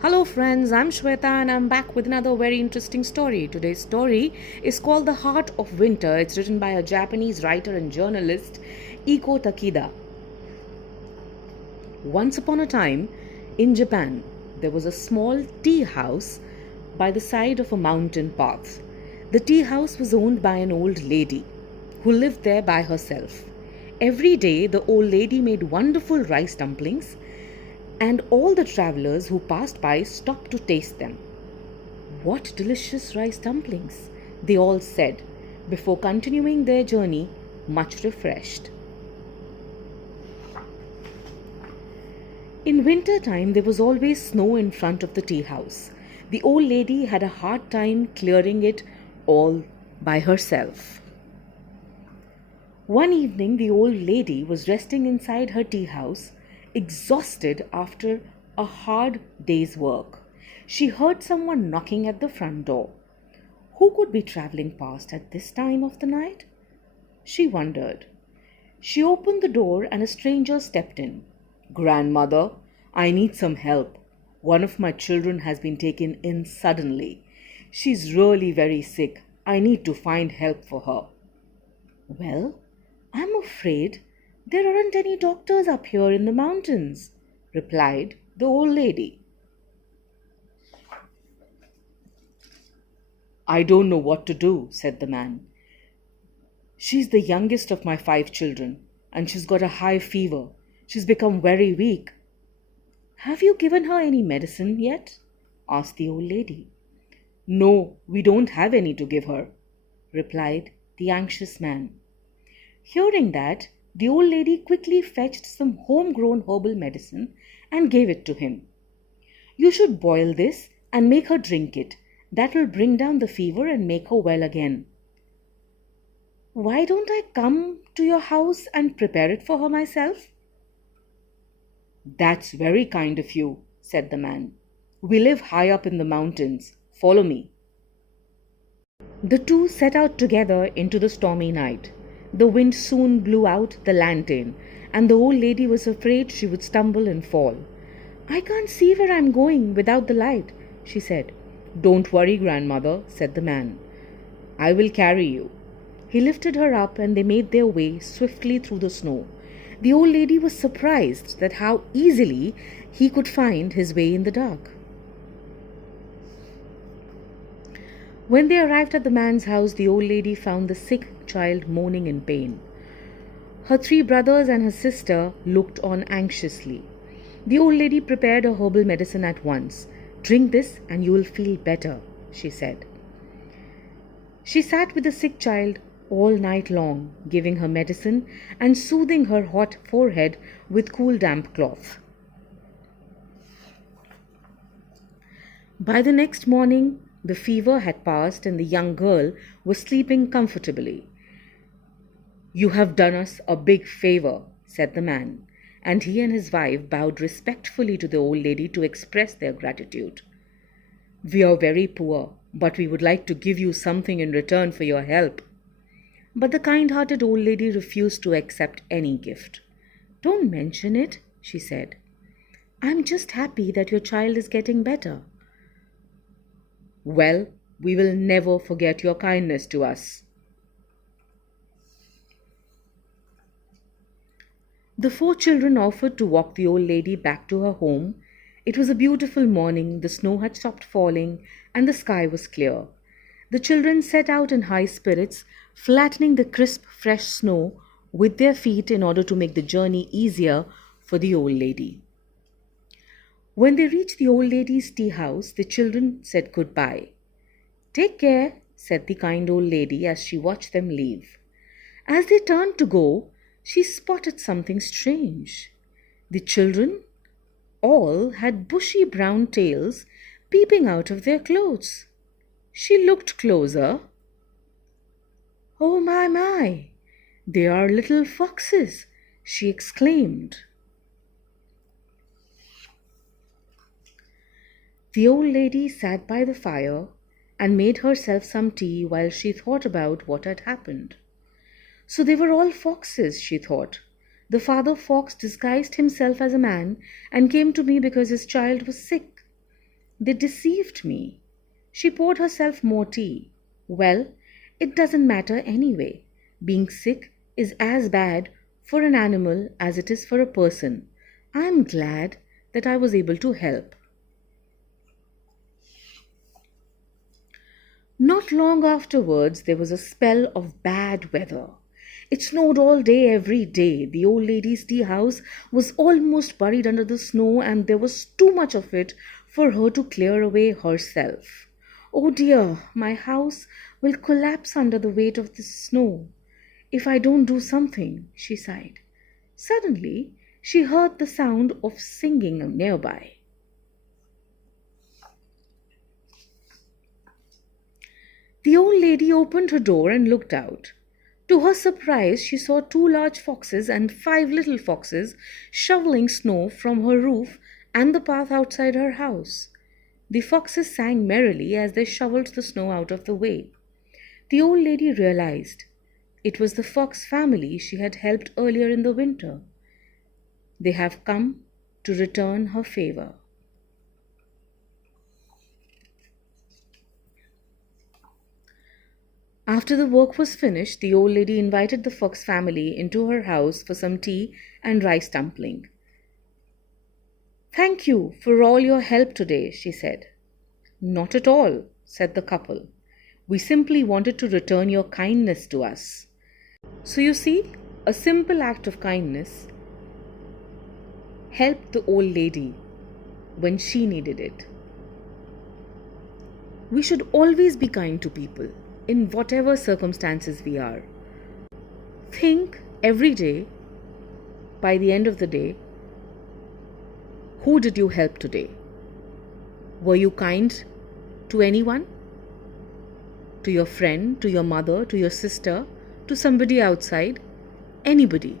Hello friends, I'm Shweta and I'm back with another very interesting story. Today's story is called The Heart of Winter. It's written by a Japanese writer and journalist, Eiko Takeda. Once upon a time, in Japan, there was a small tea house by the side of a mountain path. The tea house was owned by an old lady who lived there by herself. Every day, the old lady made wonderful rice dumplings, and all the travelers who passed by stopped to taste them. What delicious rice dumplings, they all said, before continuing their journey, much refreshed. In winter time, there was always snow in front of the tea house. The old lady had a hard time clearing it all by herself. One evening, the old lady was resting inside her tea house, exhausted after a hard day's work. She heard someone knocking at the front door. Who could be traveling past at this time of the night? She wondered. She opened the door and a stranger stepped in. "Grandmother, I need some help. One of my children has been taken in suddenly. She's really very sick. I need to find help for her." "Well, I'm afraid there aren't any doctors up here in the mountains," replied the old lady. "I don't know what to do," said the man. "She's the youngest of my 5 children, and she's got a high fever. She's become very weak." "Have you given her any medicine yet?" asked the old lady. "No, we don't have any to give her," replied the anxious man. Hearing that, the old lady quickly fetched some homegrown herbal medicine and gave it to him. "You should boil this and make her drink it. That will bring down the fever and make her well again." "Why don't I come to your house and prepare it for her myself?" "That's very kind of you," said the man. "We live high up in the mountains. Follow me." The two set out together into the stormy night. The wind soon blew out the lantern, and the old lady was afraid she would stumble and fall. "I can't see where I'm going without the light," she said. "Don't worry, grandmother," said the man. "I will carry you." He lifted her up and they made their way swiftly through the snow. The old lady was surprised at how easily he could find his way in the dark. When they arrived at the man's house, the old lady found the sick child moaning in pain. Her 3 brothers and her sister looked on anxiously. The old lady prepared a herbal medicine at once. "Drink this and you will feel better," she said. She sat with the sick child all night long, giving her medicine and soothing her hot forehead with cool damp cloth. By the next morning, the fever had passed and the young girl was sleeping comfortably. "You have done us a big favor," said the man, and he and his wife bowed respectfully to the old lady to express their gratitude. "We are very poor, but we would like to give you something in return for your help." But the kind-hearted old lady refused to accept any gift. "Don't mention it," she said. "I'm just happy that your child is getting better." "Well, we will never forget your kindness to us." The 4 children offered to walk the old lady back to her home. It was a beautiful morning, the snow had stopped falling, and the sky was clear. The children set out in high spirits, flattening the crisp, fresh snow with their feet in order to make the journey easier for the old lady. When they reached the old lady's tea house, the children said goodbye. "Take care," said the kind old lady as she watched them leave. As they turned to go, she spotted something strange. The children all had bushy brown tails peeping out of their clothes. She looked closer. "Oh my, they are little foxes," she exclaimed. The old lady sat by the fire and made herself some tea while she thought about what had happened. So they were all foxes, she thought. The father fox disguised himself as a man and came to me because his child was sick. They deceived me. She poured herself more tea. Well, it doesn't matter anyway. Being sick is as bad for an animal as it is for a person. I'm glad that I was able to help. Not long afterwards, there was a spell of bad weather. It snowed all day, every day. The old lady's tea house was almost buried under the snow, and there was too much of it for her to clear away herself. Oh dear, my house will collapse under the weight of this snow if I don't do something, she sighed. Suddenly, she heard the sound of singing nearby. The old lady opened her door and looked out. To her surprise, she saw two large foxes and five little foxes shoveling snow from her roof and the path outside her house. The foxes sang merrily as they shoveled the snow out of the way. The old lady realized it was the fox family she had helped earlier in the winter. They have come to return her favor. After the work was finished, the old lady invited the fox family into her house for some tea and rice dumpling. "Thank you for all your help today," she said. "Not at all," said the couple. "We simply wanted to return your kindness to us." So you see, a simple act of kindness helped the old lady when she needed it. We should always be kind to people, in whatever circumstances we are. Think every day, by the end of the day, who did you help today? Were you kind to anyone? To your friend, to your mother, to your sister, to somebody outside? Anybody?